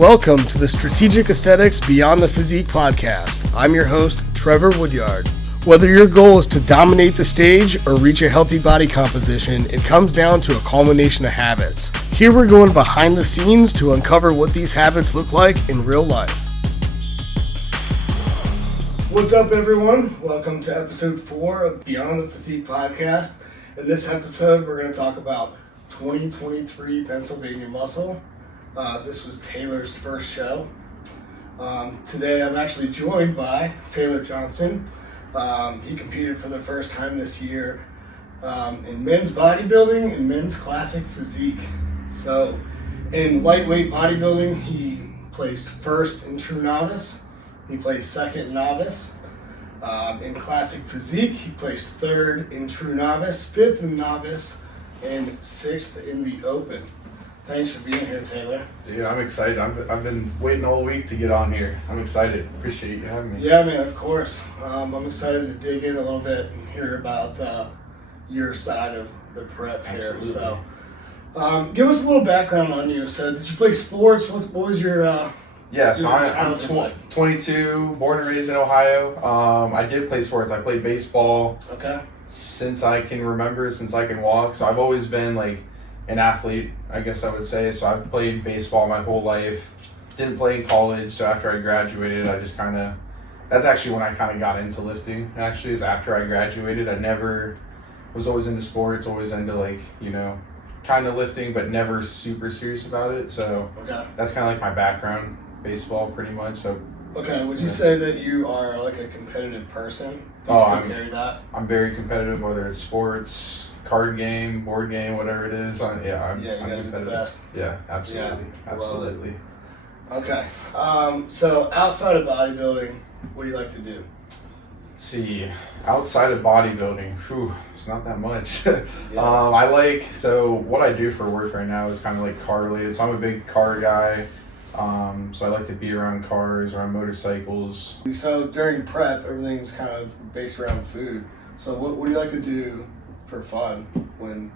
Welcome to the Strategic Aesthetics Beyond the Physique podcast. I'm your host, Trevor Woodyard. Whether your goal is to dominate the stage or reach a healthy body composition, it comes down to a culmination of habits. Here we're going behind the scenes to uncover what these habits look like in real life. What's up, everyone? Welcome to episode 4 of Beyond the Physique podcast. In this episode, we're going to talk about 2023 Pennsylvania Muscle. This was Taylor's first show. Today I'm actually joined by Taylor Johnson. He competed for the first time this year in men's bodybuilding and men's classic physique. So in lightweight bodybuilding, he placed first in true novice. He placed second in novice. In classic physique, he placed third in true novice, fifth in novice, and sixth in the open. Thanks for being here, Taylor. Dude, I'm excited. I've been waiting all week to get on here. I'm excited. Appreciate you having me. Yeah, man, of course. I'm excited to dig in a little bit and hear about your side of the prep here. Absolutely. So, give us a little background on you. So, did you play sports? What was your... So I'm 22, born and raised in Ohio. I did play sports. I played baseball. Okay. Since I can remember, since I can walk. So I've always been like an athlete, I guess I would say. So I've played baseball my whole life. Didn't play in college, so after I graduated, I just kind of... That's actually when I kind of got into lifting, actually, is after I graduated. I never... was always into sports, always into, like, you know, kind of lifting, but never super serious about it. So That's kind of like my background, baseball, pretty much. So okay, would you say that you are, like, a competitive person? Do you still carry that? I'm very competitive, whether it's sports, card game, board game, whatever it is. I'm you gotta competitive. be the best. Yeah, absolutely. Yeah, absolutely. Okay. So outside of bodybuilding, what do you like to do? Let's see. Outside of bodybuilding, it's not that much. Yeah, so what I do for work right now is kind of like car related. So I'm a big car guy. So I like to be around cars, around motorcycles. So during prep, everything's kind of based around food. So what do you like to do for fun when...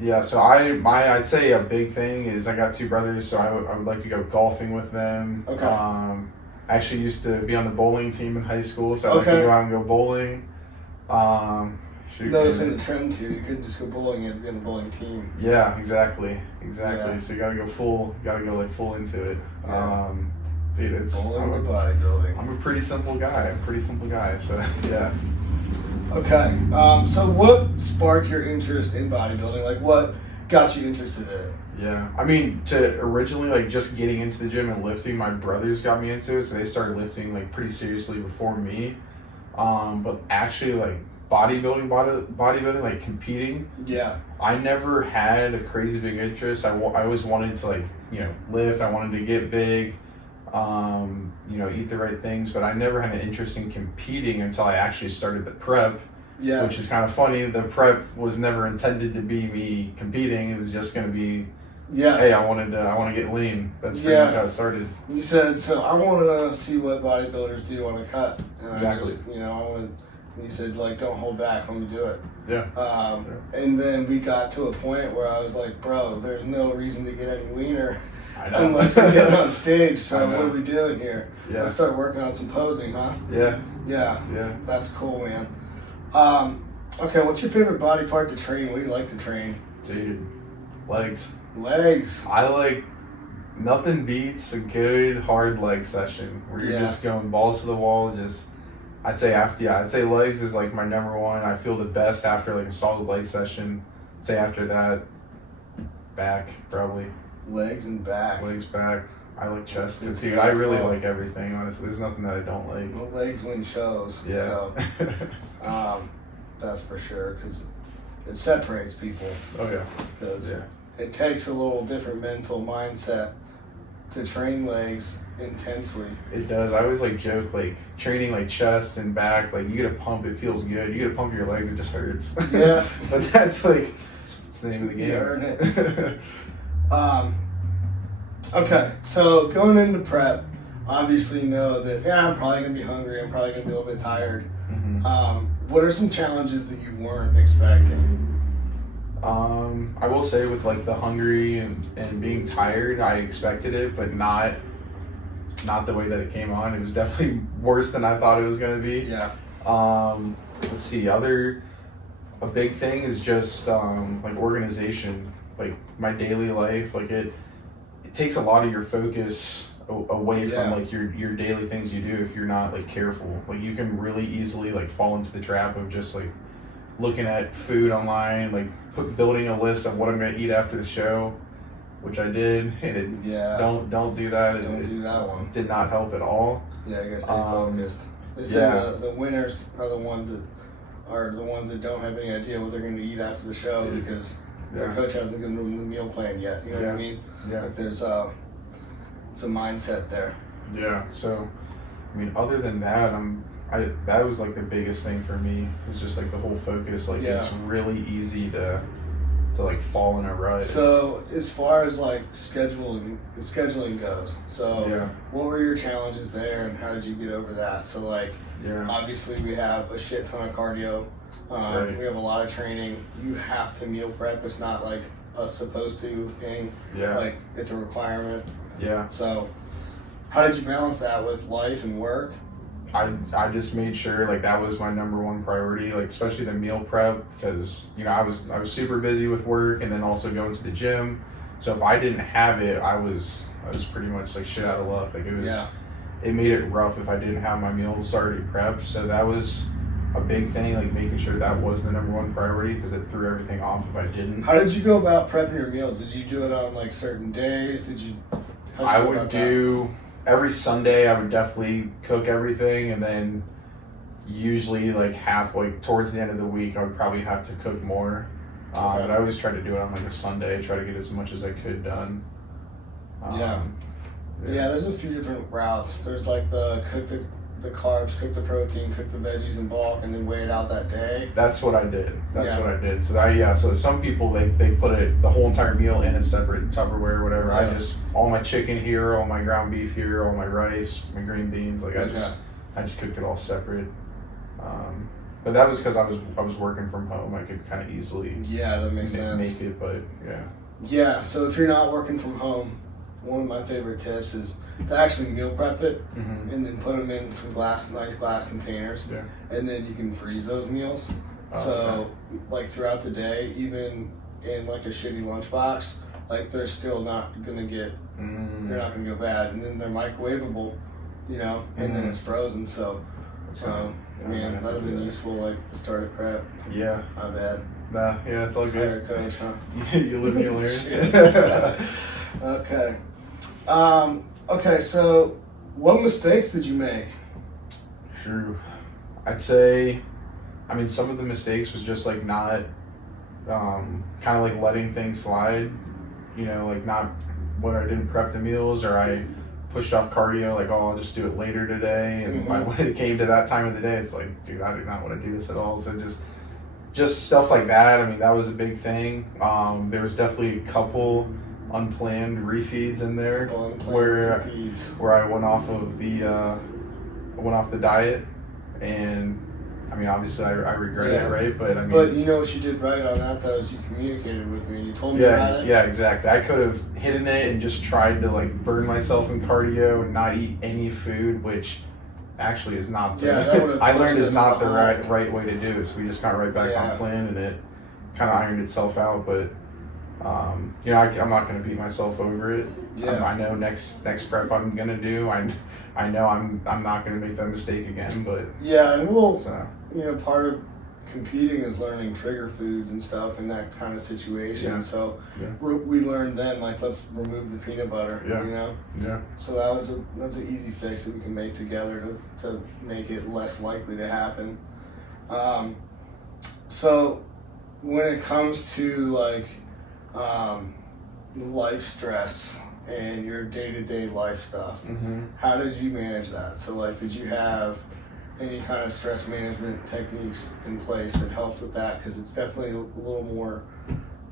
Yeah, so I'd say a big thing is I got two brothers, so I would like to go golfing with them. Okay. I actually used to be on the bowling team in high school, so I like to go out and go bowling. Noticing the trend here, you couldn't just go bowling and be on the bowling team. Yeah, exactly. Yeah. So you gotta go full into it. Yeah. Dude, Bowling and bodybuilding. I'm a pretty simple guy. So yeah. Okay. So what sparked your interest in bodybuilding? Like, what got you interested in it? Yeah. I mean, to originally, like, just getting into the gym and lifting, my brothers got me into it, so they started lifting, like, pretty seriously before me. But actually, like, bodybuilding, like, competing. Yeah. I never had a crazy big interest. I always wanted to, like, you know, lift. I wanted to get big, you know, eat the right things, but I never had an interest in competing until I actually started the prep. Yeah. Which is kind of funny. The prep was never intended to be me competing. It was just going to be, hey, I want to get lean. That's pretty much how it started. You said, so I want to see what bodybuilders do on a cut. And exactly. You said, like, don't hold back, let me do it. Yeah. And then we got to a point where I was like, bro, there's no reason to get any leaner unless we get on stage. So what are we doing here? Yeah. Let's start working on some posing, huh? Yeah. That's cool, man. Okay, what's your favorite body part to train? What do you like to train? Dude, legs. I like, nothing beats a good hard leg session where you're just going balls to the wall. I'd say legs is like my number one. I feel the best after like a solid leg session. I'd say after that, back probably. Legs and back. Legs, back. I like chest too. I really like everything, honestly. There's nothing that I don't like. Well, legs win shows. Yeah. So, that's for sure, because it separates people. Oh, yeah. Because it takes a little different mental mindset to train legs intensely. It does. I always like joke, like training like chest and back, like you get a pump, it feels good. You get a pump your legs, it just hurts. Yeah. But that's like, it's the name of the game. You earn it. Okay, so going into prep, obviously you know that, I'm probably going to be hungry, I'm probably going to be a little bit tired. Mm-hmm. What are some challenges that you weren't expecting? I will say with like the hungry and being tired, I expected it, but not the way that it came on. It was definitely worse than I thought it was gonna be. Yeah. Let's see. A big thing is just like organization. Like my daily life, like it takes a lot of your focus away from like your daily things you do if you're not like careful. Like you can really easily like fall into the trap of just like looking at food online, like building a list of what I'm gonna eat after the show, which I did, and don't do that. Don't do that one. Did not help at all. Yeah, I guess stay focused. They say the winners are the ones that don't have any idea what they're going to eat after the show because their coach hasn't given them the meal plan yet. You know what I mean? Yeah. Like there's it's a mindset there. Yeah. So, I mean, other than that, that was like the biggest thing for me. It's just like the whole focus. Like it's really easy to like fall in a rut. So as far as like scheduling goes, what were your challenges there and how did you get over that? So like obviously we have a shit ton of cardio. We have a lot of training. You have to meal prep. It's not like a supposed to thing. Yeah. Like it's a requirement. Yeah. So how did you balance that with life and work? I just made sure like that was my number one priority, like especially the meal prep, because I was super busy with work and then also going to the gym. So if I didn't have it, I was pretty much like shit out of luck. Like it made it rough if I didn't have my meals already prepped. So that was a big thing, like making sure that was the number one priority because it threw everything off if I didn't. How did you go about prepping your meals? Did you do it on like certain days? I would do. Every Sunday, I would definitely cook everything, and then usually like halfway towards the end of the week, I would probably have to cook more. But I always try to do it on like a Sunday, try to get as much as I could done. Yeah, there's a few different routes. There's like cook the carbs, cook the protein, cook the veggies in bulk, and then weigh it out that day. That's what I did. So some people they put the whole entire meal in a separate Tupperware or whatever. I just all my chicken here, all my ground beef here, all my rice, my green beans. Like I just cooked it all separate. But that was because I was working from home. I could kind of easily that makes sense. Make it, but yeah. So if you're not working from home, one of my favorite tips is to actually meal prep it and then put them in some nice glass containers, and then you can freeze those meals. Like throughout the day, even in like a shitty lunchbox, like they're still not gonna get, they're not gonna go bad, and then they're microwavable, and then it's frozen. So, I mean that'd have been useful like at the start of prep. Yeah, my bad. Nah, yeah, it's all good. Coach, huh? You live and you learn. Okay. Okay, so what mistakes did you make? Sure. I'd say, I mean, some of the mistakes was just like not, kind of like letting things slide, like not, whether I didn't prep the meals or I pushed off cardio, like, oh, I'll just do it later today. And when it came to that time of the day, it's like, dude, I do not want to do this at all. So just stuff like that. I mean, that was a big thing. There was definitely a couple unplanned refeeds in there where I went off the diet, and I mean obviously I regret it, right? But I mean, but you know what you did right on that though is you communicated with me. You told me about it. Yeah, exactly. I could have hidden it and just tried to like burn myself in cardio and not eat any food, which actually is not I learned is not the right way to do it. So we just got right back on plan, and it kind of ironed itself out. But I'm not going to beat myself over it. Yeah. I know next prep I'm going to do. I know I'm not going to make that mistake again. But and part of competing is learning trigger foods and stuff in that kind of situation. Yeah. So we learned then like let's remove the peanut butter. Yeah. Yeah. So that's an easy fix that we can make together to make it less likely to happen. So when it comes to like life stress and your day-to-day life stuff, how did you manage that? So like did you have any kind of stress management techniques in place that helped with that? Because it's definitely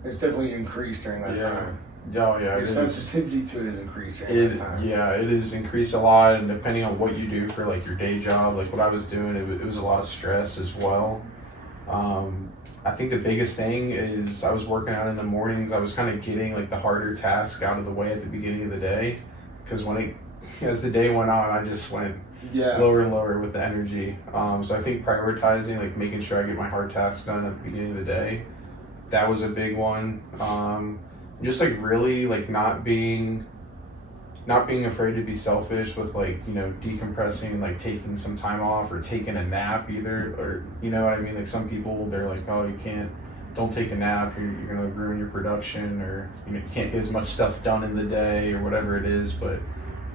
it's definitely increased during that time. Oh yeah, your sensitivity to it is increased during that time. Yeah, it is increased a lot, and depending on what you do for like your day job, like what I was doing, it was a lot of stress as well. I think the biggest thing is I was working out in the mornings. I was kind of getting like the harder task out of the way at the beginning of the day, because as the day went on, I just went lower and lower with the energy. So I think prioritizing, like making sure I get my hard tasks done at the beginning of the day, that was a big one. Just like really like not being afraid to be selfish with like, you know, decompressing and like taking some time off or taking a nap either, or you know what I mean? Like some people, they're like, oh, don't take a nap, you're gonna ruin your production, or you know, you can't get as much stuff done in the day or whatever it is. But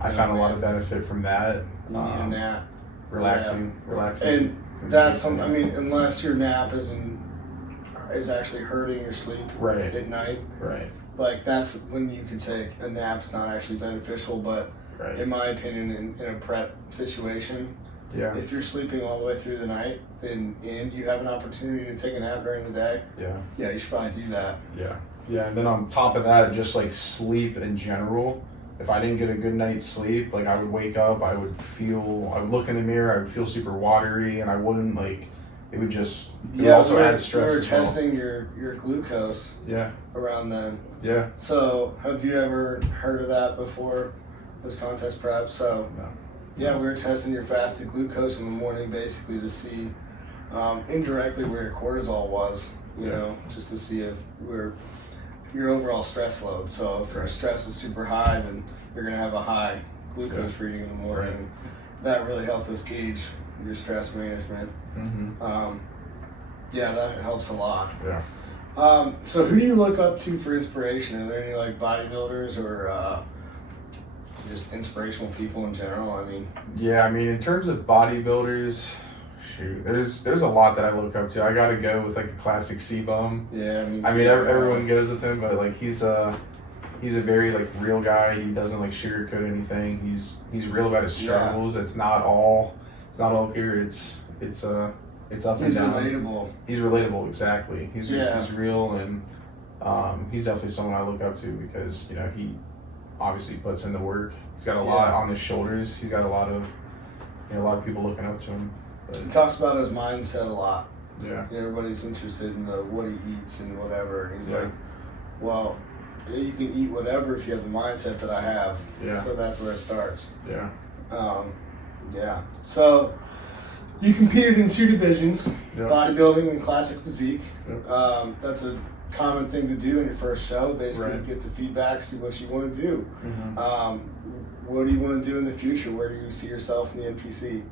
I found a lot of benefit from that. You need a nap. Relaxing. And that's something, I mean, unless your nap is actually hurting your sleep at night. Right. Like that's when you could say a nap's not actually beneficial, but in my opinion, in a prep situation, if you're sleeping all the way through the night, and you have an opportunity to take a nap during the day, you should probably do that. And then on top of that, just like sleep in general. If I didn't get a good night's sleep, like I would wake up, I would look in the mirror, I would feel super watery, and I wouldn't like. It would also add stress. We were testing your glucose. Around then. So have you ever heard of that before this contest prep? So no. We were testing your fasted glucose in the morning basically to see indirectly where your cortisol was. You know, just to see if your overall stress load. So if your stress is super high, then you're gonna have a high glucose reading in the morning. That really helped us gauge your stress management. That helps a lot. So who do you look up to for inspiration? Are there any like bodybuilders or just inspirational people in general? I mean, in terms of bodybuilders, shoot, there's a lot that I look up to. I gotta go with like a classic C-Bum. Everyone goes with him, but like he's a very like real guy. He doesn't like sugarcoat anything. He's real about his struggles. It's not all here. It's up and down. He's relatable, exactly. He's real, and he's definitely someone I look up to because, you know, he obviously puts in the work. He's got a lot on his shoulders. He's got a lot of people looking up to him. But he talks about his mindset a lot. Yeah. Everybody's interested in what he eats and whatever. And he's like, well, you can eat whatever if you have the mindset that I have. So that's where it starts. So you competed in 2 divisions, bodybuilding and classic physique. That's a common thing to do in your first show, basically get the feedback, see what you want to do. What do you want to do in the future? Where do you see yourself in the NPC?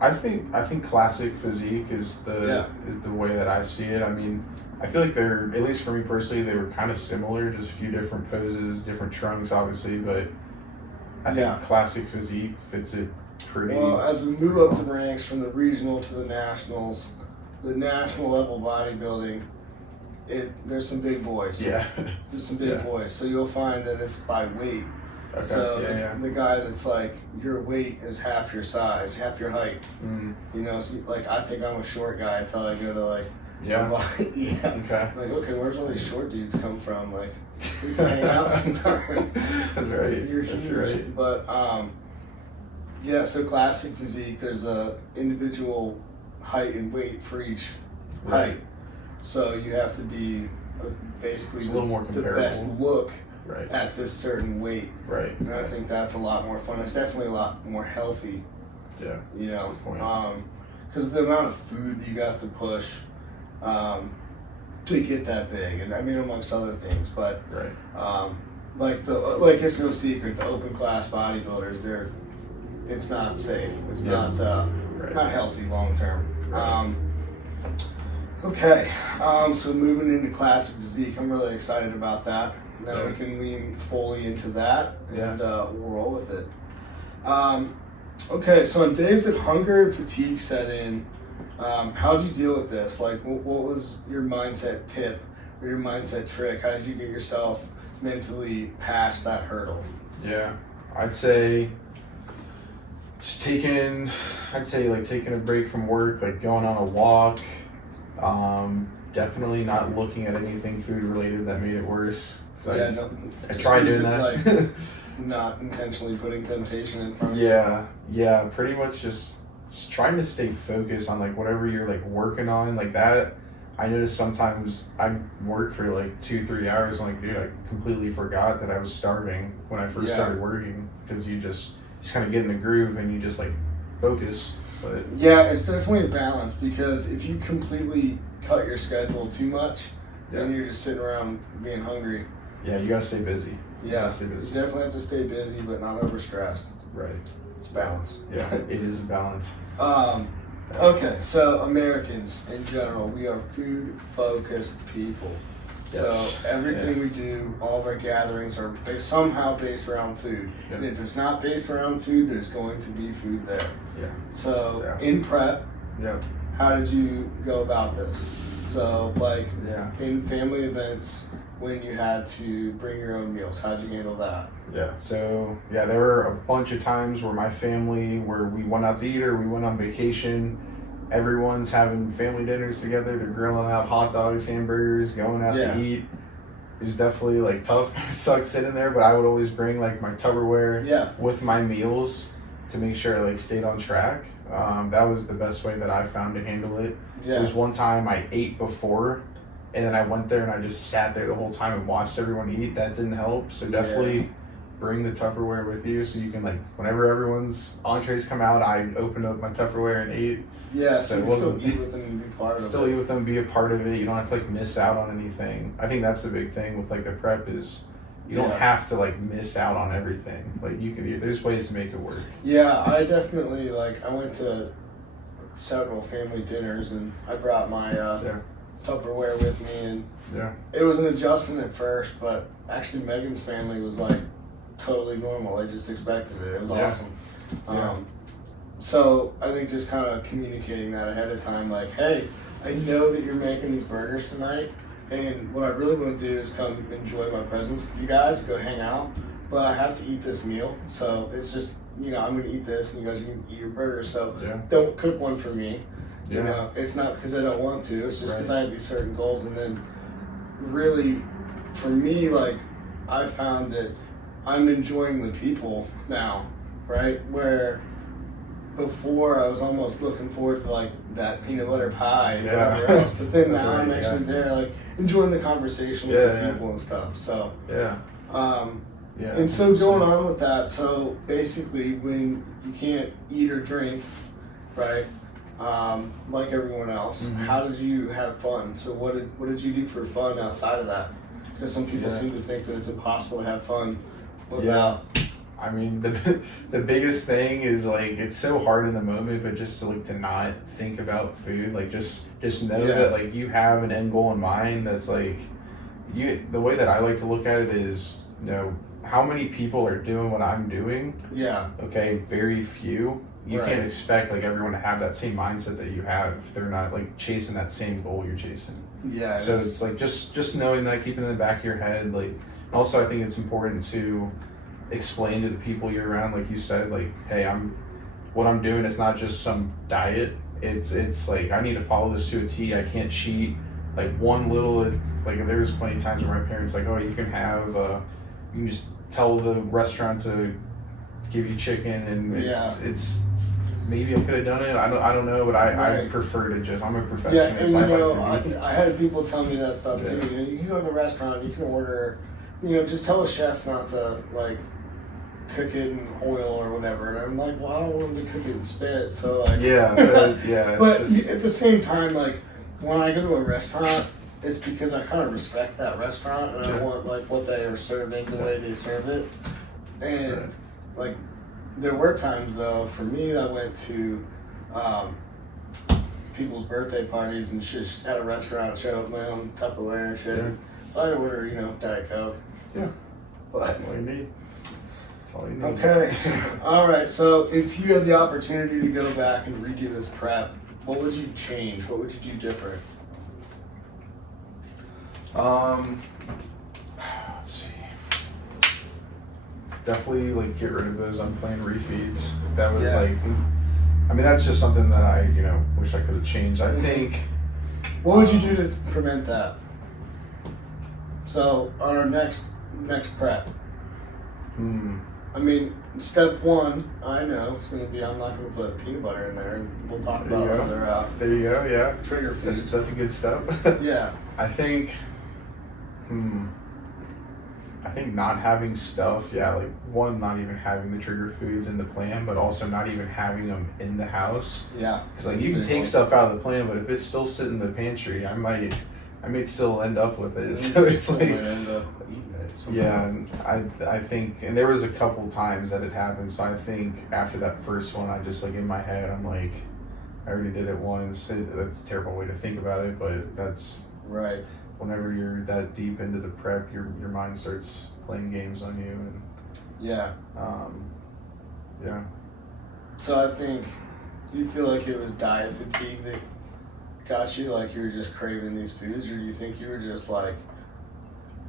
I think classic physique is the way that I see it. I mean, I feel like they're, at least for me personally, they were kind of similar, just a few different poses, different trunks obviously, but I think classic physique fits it pretty well. As we move up the ranks from the regional to the nationals, the national level bodybuilding, there's some big boys. There's some big boys. So you'll find that it's by weight. So the guy that's like, your weight is half your size, half your height. You know, so like I think I'm a short guy until I go to like, like, okay, where's all these short dudes come from? Like, we can hang out sometime. That's right. You're huge. That's right. But so classic physique, there's a individual height and weight for each height. So you have to be basically a little more the best look at this certain weight. And I think that's a lot more fun. It's definitely a lot more healthy. You know, because the amount of food that you have to push to get that big, and I mean amongst other things, but like it's no secret, the open class bodybuilders, it's not safe. It's not healthy long term. So moving into classic physique, I'm really excited about that. Now we can lean fully into that, and we'll roll with it. So on days that hunger and fatigue set in, how'd you deal with this? Like, what was your mindset tip or your mindset trick? How did you get yourself mentally past that hurdle? I'd say just taking a break from work, like going on a walk. Definitely not looking at anything food related that made it worse. I tried doing that. Like, not intentionally putting temptation in front of you. Yeah, pretty much just just trying to stay focused on like whatever you're like working on, like that. I noticed sometimes I work for like 2-3 hours. I'm like, dude, I completely forgot that I was starving when I first started working, because you just kind of get in a groove and you just like focus. But yeah, it's definitely a balance, because if you completely cut your schedule too much, then you're just sitting around being hungry. Yeah, you gotta stay busy. You definitely have to stay busy, but not overstressed. Right. It's balance. Yeah, it is a balance. Okay, so Americans in general, we are food-focused people. Yes. So everything we do, all of our gatherings are somehow based around food. Yep. And if it's not based around food, there's going to be food there. Yeah. So in prep, how did you go about this? So like in family events, when you had to bring your own meals, how'd you handle that? Yeah, so there were a bunch of times where my family, where we went out to eat or we went on vacation, everyone's having family dinners together, they're grilling out hot dogs, hamburgers, going out to eat. It was definitely like tough, kind of sucked sitting there, but I would always bring like my Tupperware with my meals to make sure I like stayed on track. That was the best way that I found to handle it. There was one time I ate before, and then I went there and I just sat there the whole time and watched everyone eat. That didn't help. So definitely bring the Tupperware with you, so you can like, whenever everyone's entrees come out, I open up my Tupperware and ate. Yeah, so you still eat with them and be part of it. Still eat with them, be a part of it. You don't have to like miss out on anything. I think that's the big thing with like the prep is you don't have to like miss out on everything. Like you can, there's ways to make it work. Yeah, I definitely I went to several family dinners and I brought my Tupperware with me, and it was an adjustment at first, but actually Megan's family was like totally normal. They just expected it. It was awesome. So I think just kind of communicating that ahead of time, like, hey, I know that you're making these burgers tonight, and what I really want to do is come enjoy my presence with you guys, go hang out, but I have to eat this meal, so it's just, I'm going to eat this, and you guys can eat your burgers, so don't cook one for me. You know, it's not because I don't want to, it's just because I have these certain goals. And then really, for me, like, I found that I'm enjoying the people now, right? Where before I was almost looking forward to like that peanut butter pie and whatever else, but then now I'm actually there, like enjoying the conversation with the people and stuff. So and so going on with that, so basically when you can't eat or drink, right? Like everyone else, how did you have fun? So what did you do for fun outside of that? Because some people seem to think that it's impossible to have fun without. I mean, the biggest thing is like, it's so hard in the moment, but just to not think about food, like just know that like you have an end goal in mind. That's like the way that I like to look at it is, how many people are doing what I'm doing? Yeah. Okay, very few. You can't expect like everyone to have that same mindset that you have if they're not like chasing that same goal you're chasing. Yeah. So it's like just knowing that, keeping it in the back of your head. Like, also I think it's important to explain to the people you're around, like you said, like, hey, what I'm doing, it's not just some diet. It's like I need to follow this to a T. I can't cheat. Like one little, like there was plenty of times where my parents like, oh, you can have you can just tell the restaurant to give you chicken, and it's maybe I could have done it. I don't know, but I prefer to just, I'm a perfectionist. I had people tell me that stuff too. You can go to the restaurant, you can order, just tell the chef not to like cook it in oil or whatever. And I'm like, well, I don't want them to cook it in spit, so like but at the same time, like when I go to a restaurant, it's because I kind of respect that restaurant and I want like what they are serving, the way they serve it. And like there were times though for me, I went to people's birthday parties and just at a restaurant, showed up my own Tupperware and shit. I order, Diet Coke. Yeah. But that's all you need. That's all you need. Okay. All right. So if you had the opportunity to go back and redo this prep, what would you change? What would you do different? Let's see. Definitely like get rid of those unplanned refeeds. That was that's just something that I, wish I could have changed. I think. What would you do to prevent that? So on our next prep, I mean, step one, I know, it's going to be I'm not going to put peanut butter in there, and we'll talk There you about go. other There you go. Yeah, trigger foods. that's a good step. Yeah. I think, I think not having stuff, yeah, like one, not even having the trigger foods in the plan, but also not even having them in the house. Yeah. Because like you can take stuff out of the plan, but if it's still sitting in the pantry, I might still end up with it. So it's like, end up eating it somehow. yeah, and I think, and there was a couple times that it happened. So I think after that first one, I just like in my head, I'm like, I already did it once. That's a terrible way to think about it, but that's Right. whenever you're that deep into the prep, your mind starts playing games on you, and Yeah. yeah. So I think, do you feel like it was diet fatigue that got you? Like you were just craving these foods, or do you think you were just like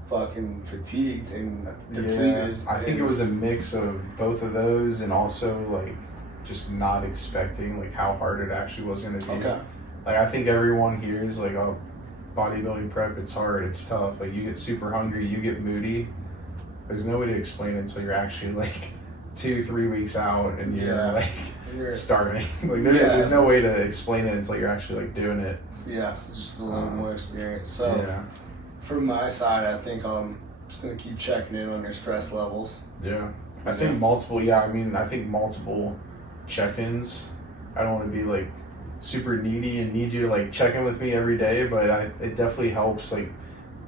fucking fatigued and depleted? I think it was a mix of both of those, and also like just not expecting like how hard it actually was going to be. Okay. Like I think everyone hears like, oh, bodybuilding prep, it's hard, it's tough. Like you get super hungry, you get moody. There's no way to explain it until you're actually like 2-3 weeks out and you're Yeah. like You're, starving. Like there's no way to explain it until you're actually like doing it. yeah, so just a little more experience. So Yeah. from my side, I think I'm just gonna keep checking in on your stress levels. Yeah. I think multiple check-ins. I don't want to be like super needy and need you to like check in with me every day, but it definitely helps like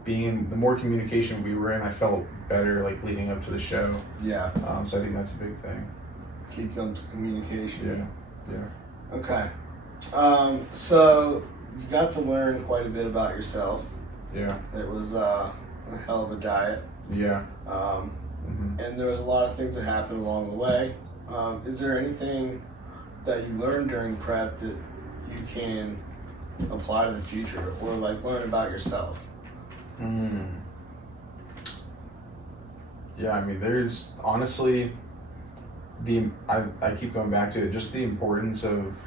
the more communication we were in, I felt better like leading up to the show. Yeah. So I think that's a big thing. Keep them to communication. Yeah. Okay. So you got to learn quite a bit about yourself. Yeah. It was a hell of a diet. Yeah. And there was a lot of things that happened along the way. Is there anything that you learned during prep that you can apply to the future or like learn about yourself? Yeah, I mean, there's honestly I keep going back to it, just the importance of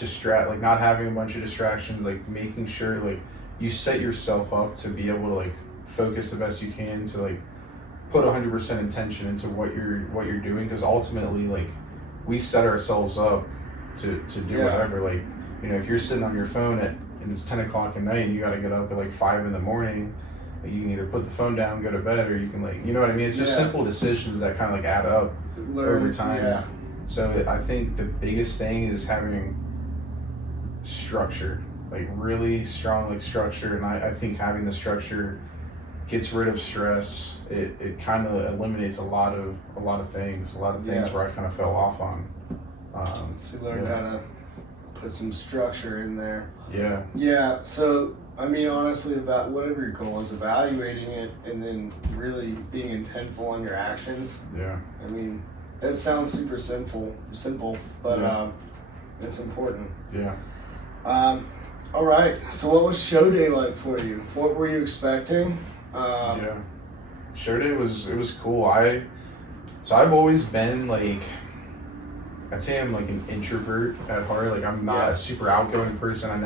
like not having a bunch of distractions, like making sure like you set yourself up to be able to like focus the best you can, to like put 100% intention into what you're doing, because ultimately like we set ourselves up to do whatever. Like, you know, if you're sitting on your phone and it's 10 o'clock at night and you got to get up at like 5 in the morning, like you can either put the phone down, go to bed, or you can like, you know what I mean? It's just simple decisions that kind of like add up over time. Yeah. So I think the biggest thing is having structure, like really strong like structure, and I think having the structure gets rid of stress. It kind of eliminates a lot of things where I kind of fell off on. So you learned how to put some structure in there. Yeah. Yeah. So I mean, honestly, about whatever your goal is, evaluating it and then really being intentful on your actions. Yeah. I mean, that sounds super simple, but it's important. Yeah. All right. So what was show day like for you? What were you expecting? Yeah. Show day was cool. I've always been like, I'd say I'm like an introvert at heart. Like I'm not a super outgoing person. I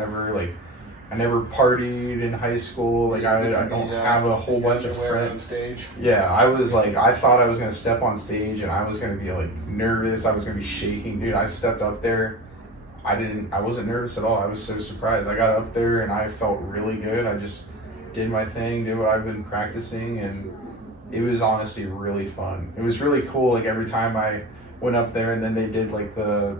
never partied in high school. Like I don't have a whole bunch of friends on stage. Yeah, I was like, I thought I was gonna step on stage and I was gonna be like nervous. I was gonna be shaking, dude. I stepped up there. I wasn't nervous at all. I was so surprised. I got up there and I felt really good. I just did my thing, did what I've been practicing, and it was honestly really fun. It was really cool. Like every time I went up there and then they did like the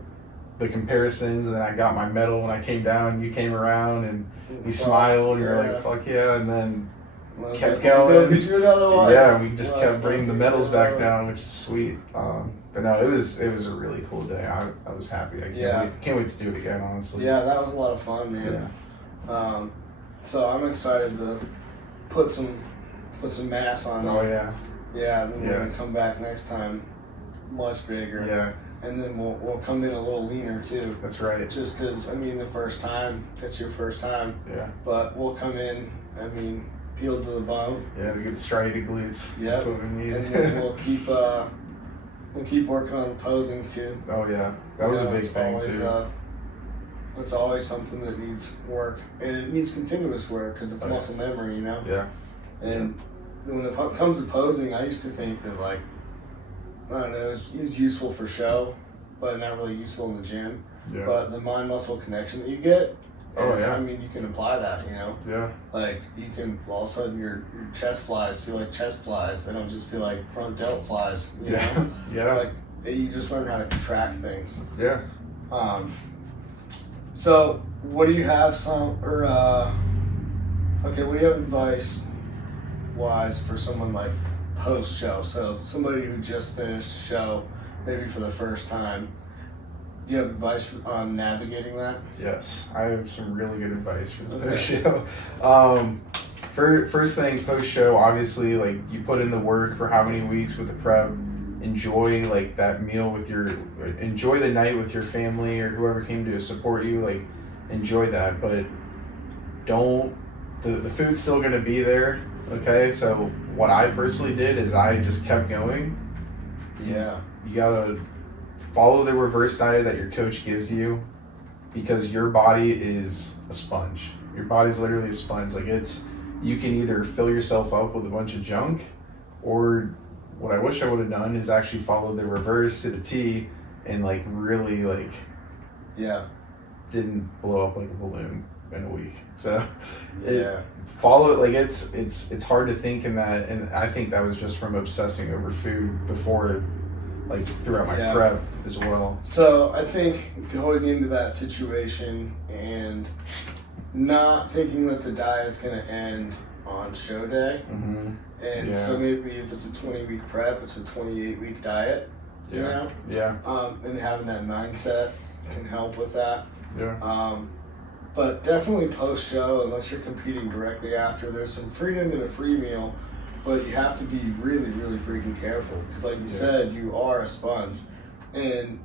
comparisons, and then I got my medal when I came down, you came around and we smiled and you're like, fuck yeah, and then kept going. Yeah, we just kept bringing the medals back down, which is sweet. But no, it was a really cool day. I was happy. I can't wait to do it again, honestly. Yeah, that was a lot of fun, man. Yeah. So I'm excited to put some mass on. Oh yeah. Yeah, and then we're gonna come back next time much bigger. Yeah. And then we'll come in a little leaner too. That's right. Just because, I mean, the first time, it's your first time. Yeah. But we'll come in, I mean, peeled to the bone. Yeah, we get striated glutes. Yeah. That's what we need. And then we'll keep working on the posing too. Oh yeah, that was a big thing too. It's always something that needs work, and it needs continuous work because it's muscle memory, you know. Yeah. And when it comes to posing, I used to think that like I don't know, it was useful for show, but not really useful in the gym. Yeah. But the mind-muscle connection that you get, Oh, yeah. I mean, you can apply that, you know? Yeah. Like, you can, all of a sudden, your chest flies feel like chest flies. They don't just feel like front delt flies, you Yeah. know? Yeah. Like, you just learn how to contract things. Yeah. So, what do you have what do you have advice-wise for someone like post-show? So, somebody who just finished a show, maybe for the first time, do you have advice on navigating that? Yes, I have some really good advice for the Okay. post show. First thing, post show, obviously, like you put in the work for how many weeks with the prep. Enjoy like that meal enjoy the night with your family or whoever came to support you. Like enjoy that, but the food's still gonna be there. Okay, so what I personally did is I just kept going. Yeah. You gotta follow the reverse diet that your coach gives you, because your body is a sponge. Your body's literally a sponge. Like you can either fill yourself up with a bunch of junk, or what I wish I would have done is actually follow the reverse to the T and like really like didn't blow up like a balloon in a week. So follow it. Like it's hard to think in that, and I think that was just from obsessing over food before, like throughout my prep as well. So I think going into that situation and not thinking that the diet's going to end on show day, and so maybe if it's a 20-week prep, it's a 28-week diet. You know? Yeah. And having that mindset can help with that. Yeah. But definitely post show, unless you're competing directly after, there's some freedom in a free meal. But you have to be really, really freaking careful, because like you said, you are a sponge. And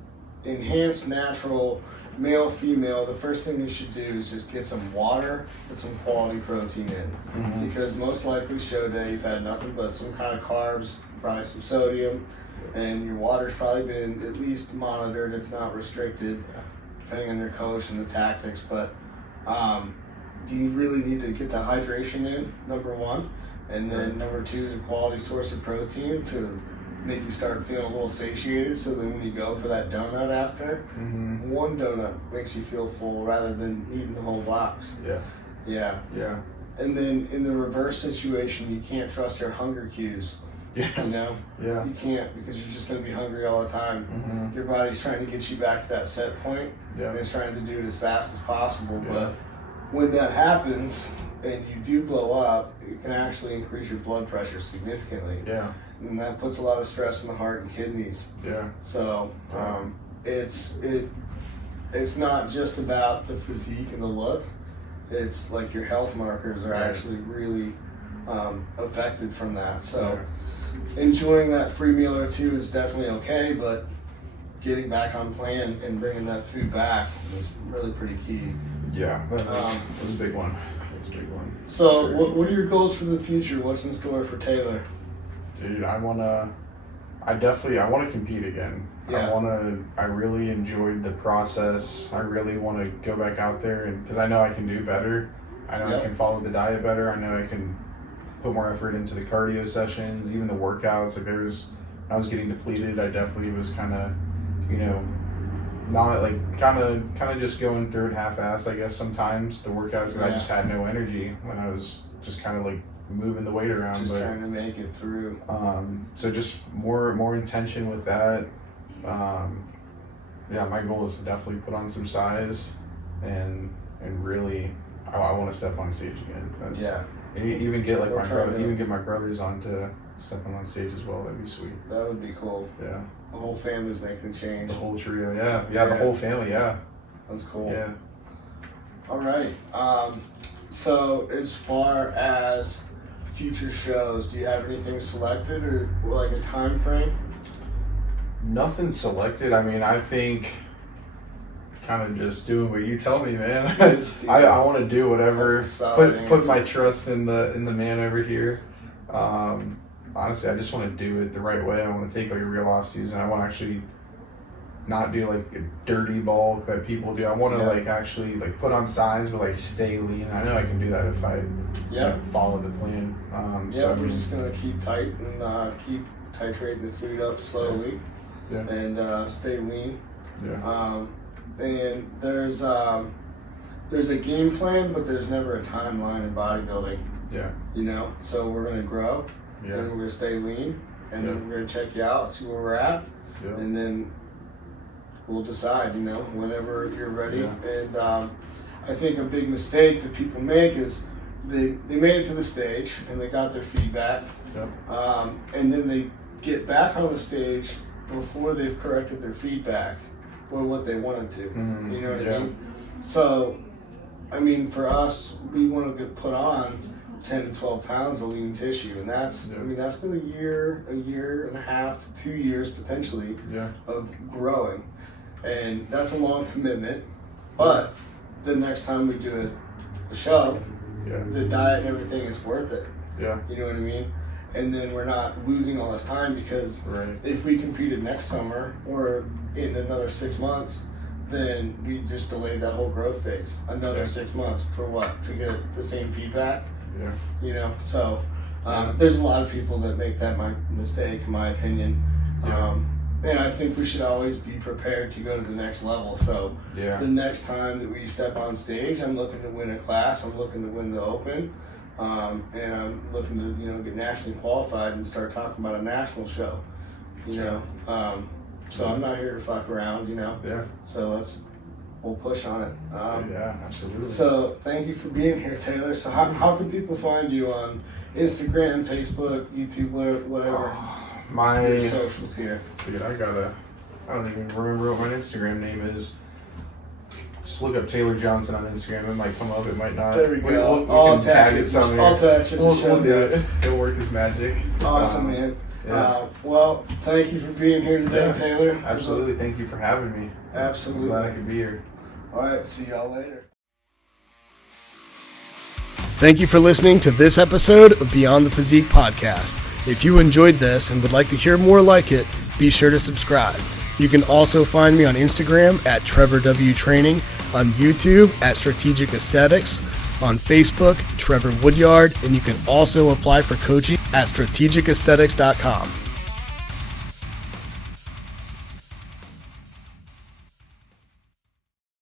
enhanced natural male, female, the first thing you should do is just get some water and some quality protein in. Because most likely show day you've had nothing but some kind of carbs, probably some sodium, and your water's probably been at least monitored, if not restricted, depending on your coach and the tactics. But you really need to get the hydration in, number one. And then number two is a quality source of protein to make you start feeling a little satiated, so then when you go for that donut after, one donut makes you feel full rather than eating the whole box. Yeah. And then in the reverse situation, you can't trust your hunger cues. You know? You can't, because you're just going to be hungry all the time. Your body's trying to get you back to that set point, and it's trying to do it as fast as possible. But when that happens and you do blow up, it can actually increase your blood pressure significantly. And that puts a lot of stress on the heart and kidneys. So it's not just about the physique and the look. It's like your health markers are actually really affected from that. So enjoying that free meal or two is definitely okay, but getting back on plan and bringing that food back is really pretty key. That was a big one. So what are your goals for the future? What's in store for Taylor? Dude, I want to compete again. I really enjoyed the process. I really want to go back out there, and because I know I can do better. I know I can follow the diet better. I know I can put more effort into the cardio sessions, even the workouts. Like when I was getting depleted, I definitely was kind of, not like kind of just going through it half-assed, I guess, sometimes the workouts, because I just had no energy when I was just kind of like moving the weight around, just trying to make it through. So just more intention with that. My goal is to definitely put on some size, and really I want to step on stage again. Even get like get my brothers on to stepping on stage as well. That'd be sweet. That would be cool. The whole family's making a change. The whole trio. The whole family. That's cool. All right. So as far as future shows, do you have anything selected or like a time frame? Nothing selected. I mean, I think kind of just doing what you tell me, man. I want to do whatever. Put my trust in the man over here. Honestly, I just want to do it the right way. I want to take like a real off season. I want to actually not do like a dirty bulk that people do. I want to like actually like put on size but like stay lean. I know I can do that if I follow the plan. So we're just gonna keep tight and keep titrate the food up slowly, and stay lean. Yeah. And there's a game plan, but there's never a timeline in bodybuilding. Yeah. You know, so we're gonna grow, Yeah. and we're gonna stay lean, and then we're gonna check you out, see where we're at, Yeah. and then we'll decide. You know, whenever you're ready. Yeah. And I think a big mistake that people make is they made it to the stage and they got their feedback, Yep. and then they get back on the stage before they've corrected their feedback or what they wanted to. Mm, You know what I yeah. mean? So, I mean, for us, we want to put on 10 to 12 pounds of lean tissue, and that's, I mean, that's been a year and a half to 2 years potentially Yeah. of growing, and that's a long commitment. But the next time we do a show, Yeah. the diet and everything is worth it. Yeah. You know what I mean? And then we're not losing all this time, because Right. if we competed next summer or in another 6 months, then we just delayed that whole growth phase. Another Yeah. 6 months for what? To get the same feedback? Yeah. You know? So Yeah. there's a lot of people that make that mistake, in my opinion. Yeah. And I think we should always be prepared to go to the next level. So Yeah. the next time that we step on stage, I'm looking to win a class. I'm looking to win the Open. And I'm looking to, you know, get nationally qualified and start talking about a national show, you know. So I'm not here to fuck around, you know. Yeah. So we'll push on it. Yeah. Absolutely. So thank you for being here, Taylor. So how can people find you on Instagram, Facebook, YouTube, whatever? My Your socials here. dude, I don't even remember what my Instagram name is. Just look up Taylor Johnson on Instagram. It might come up. It might not. There we go. We I'll can tag attach it it. somewhere. I'll attach it. in the show We'll do notes. it. It'll work as magic. Awesome, man. Yeah. Well, thank you for being here today, Yeah, Taylor. Absolutely. Thank you for having me. Absolutely. I'm glad I could be here. All right, see y'all later. Thank you for listening to this episode of Beyond the Physique podcast. If you enjoyed this and would like to hear more like it, be sure to subscribe. You can also find me on Instagram at Trevor W Training, on YouTube at Strategic Aesthetics, on Facebook, Trevor Woodyard, and you can also apply for coaching at strategicaesthetics.com.